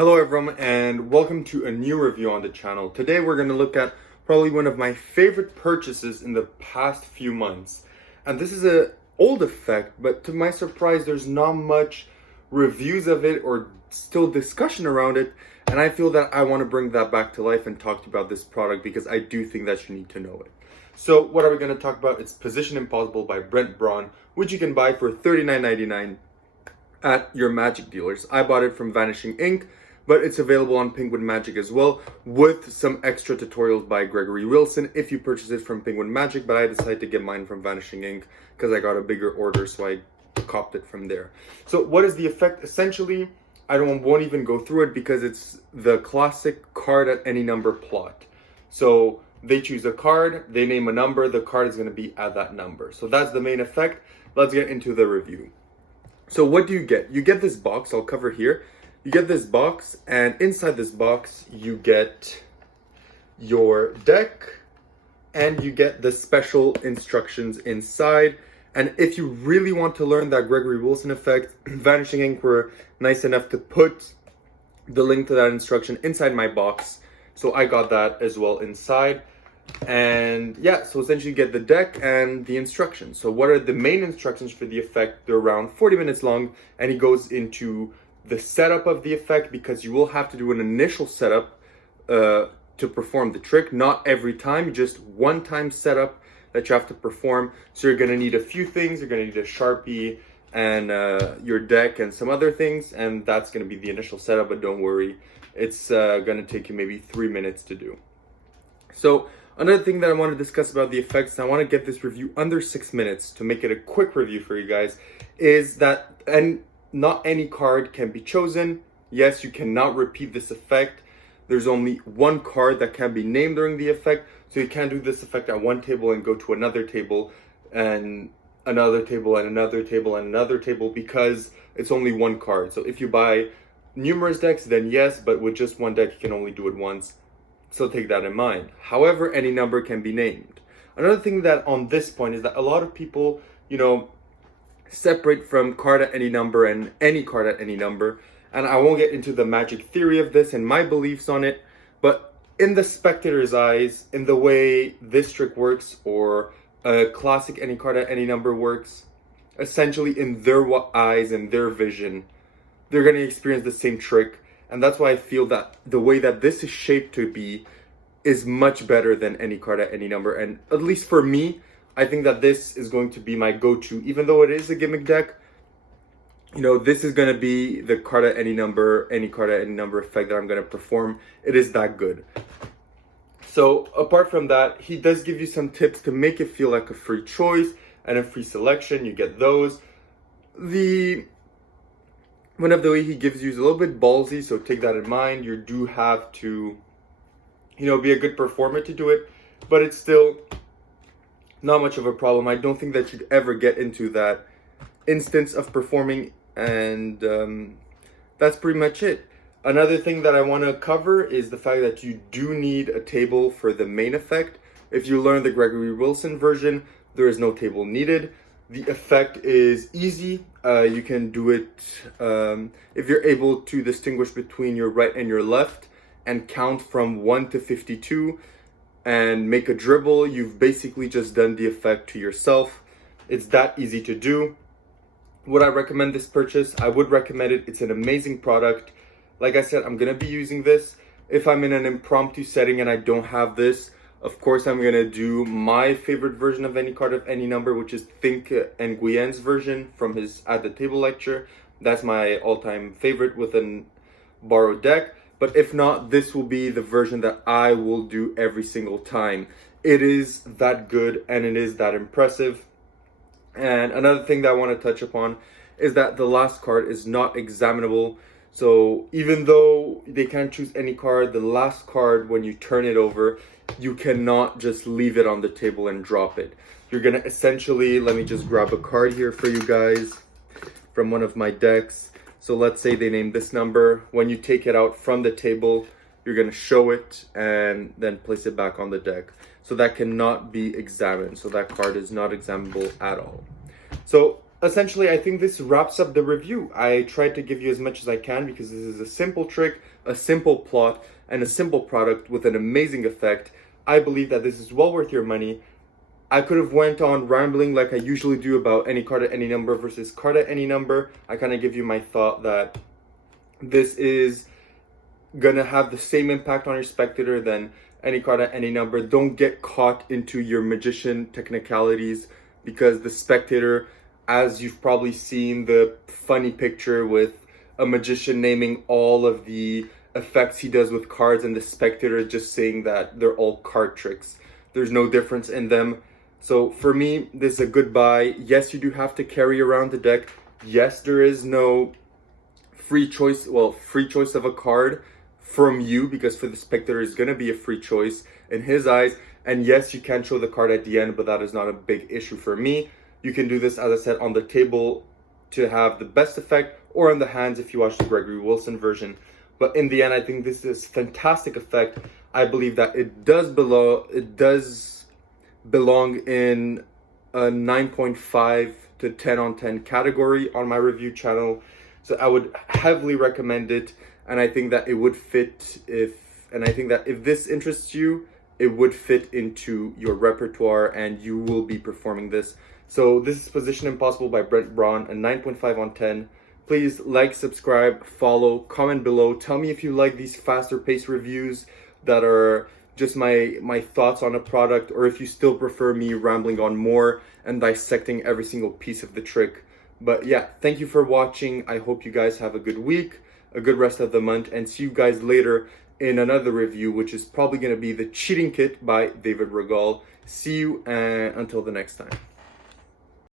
Hello everyone and welcome to a new review on the channel. Today we're going to look at probably one of my favorite purchases in the past few months. And this is an old effect, but to my surprise there's not much reviews of it or still discussion around it. And I feel that I want to bring that back to life and talk to you about this product because I do think that you need to know it. So what are we going to talk about? It's Position Impossible by Brent Braun, which you can buy for $39.99 at your magic dealers. I bought it from Vanishing Ink, but it's available on Penguin Magic as well, with some extra tutorials by Gregory Wilson if you purchase it from Penguin Magic, but I decided to get mine from Vanishing Ink because I got a bigger order, so I copped it from there. So what is the effect? Essentially, won't even go through it because it's the classic card at any number plot. So they choose a card, they name a number, the card is going to be at that number. So that's the main effect. Let's get into the review. So what do you get? You get this box, I'll cover here. You get this box, and inside this box, you get your deck, and you get the special instructions inside. And if you really want to learn that Gregory Wilson effect, Vanishing Ink were nice enough to put the link to that instruction inside my box. So I got that as well inside. And yeah, so essentially you get the deck and the instructions. So what are the main instructions for the effect? They're around 40 minutes long, and he goes into the setup of the effect because you will have to do an initial setup to perform the trick. Not every time, just one time setup that you have to perform. So you're going to need a few things. You're going to need a Sharpie and your deck and some other things, and that's going to be the initial setup. But don't worry, it's going to take you maybe 3 minutes to do. So another thing that I want to discuss about the effects, and I want to get this review under 6 minutes to make it a quick review for you guys, is that not any card can be chosen. Yes, you cannot repeat this effect. There's only one card that can be named during the effect, so you can't do this effect at one table and go to another table and another table and another table and another table because it's only one card. So if you buy numerous decks, then yes, but with just one deck, you can only do it once. So take that in mind. However, any number can be named. Another thing that on this point is that a lot of people, separate from card at any number and any card at any number. And I won't get into the magic theory of this and my beliefs on it, but in the spectator's eyes, in the way this trick works, or a classic any card at any number works, essentially in their eyes and their vision, they're going to experience the same trick. And that's why I feel that the way that this is shaped to be is much better than any card at any number. And at least for me, I think that this is going to be my go-to. Even though it is a gimmick deck, this is going to be the card at any number, any card at any number effect that I'm going to perform. It is that good. So apart from that, he does give you some tips to make it feel like a free choice and a free selection. You get those. One of the way he gives you is a little bit ballsy, so take that in mind. You do have to, be a good performer to do it, but it's still not much of a problem. I don't think that you'd ever get into that instance of performing, and that's pretty much it. Another thing that I want to cover is the fact that you do need a table for the main effect. If you learn the Gregory Wilson version, there is no table needed. The effect is easy. You can do it if you're able to distinguish between your right and your left and count from 1 to 52 and make a dribble. You've basically just done the effect to yourself. It's that easy to do. Would I recommend this purchase? I would recommend it. It's an amazing product. Like I said, I'm going to be using this. If I'm in an impromptu setting and I don't have this, of course, I'm going to do my favorite version of any card of any number, which is Think Nguyen's version from his At the Table lecture. That's my all-time favorite with a borrowed deck. But if not, this will be the version that I will do every single time. It is that good and it is that impressive. And another thing that I want to touch upon is that the last card is not examinable. So even though they can't choose any card, the last card, when you turn it over, you cannot just leave it on the table and drop it. You're going to essentially, let me just grab a card here for you guys from one of my decks. So let's say they name this number. When you take it out from the table, you're going to show it and then place it back on the deck. So that cannot be examined. So that card is not examinable at all. So essentially, I think this wraps up the review. I tried to give you as much as I can because this is a simple trick, a simple plot, and a simple product with an amazing effect. I believe that this is well worth your money. I could have went on rambling like I usually do about any card at any number versus card at any number. I kind of give you my thought that this is gonna have the same impact on your spectator than any card at any number. Don't get caught into your magician technicalities, because the spectator, as you've probably seen the funny picture with a magician naming all of the effects he does with cards and the spectator just saying that they're all card tricks. There's no difference in them. So for me, this is a good buy. Yes, you do have to carry around the deck. Yes, there is no free choice of a card from you, because for the spectator is going to be a free choice in his eyes. And yes, you can show the card at the end, but that is not a big issue for me. You can do this, as I said, on the table to have the best effect, or on the hands if you watch the Gregory Wilson version. But in the end, I think this is fantastic effect. I believe that it does belong in a 9.5 to 10 on 10 category on my review channel. So I would heavily recommend it, and I think that it would fit if this interests you, it would fit into your repertoire and you will be performing this. So this is Position Impossible by Brent Braun, a 9.5 on 10. Please like, subscribe, follow, comment below. Tell me if you like these faster paced reviews that are just my thoughts on a product, or if you still prefer me rambling on more and dissecting every single piece of the trick. But yeah, thank you for watching. I hope you guys have a good week, a good rest of the month, and see you guys later in another review, which is probably going to be the Cheating Kit by David Regal. See you until the next time.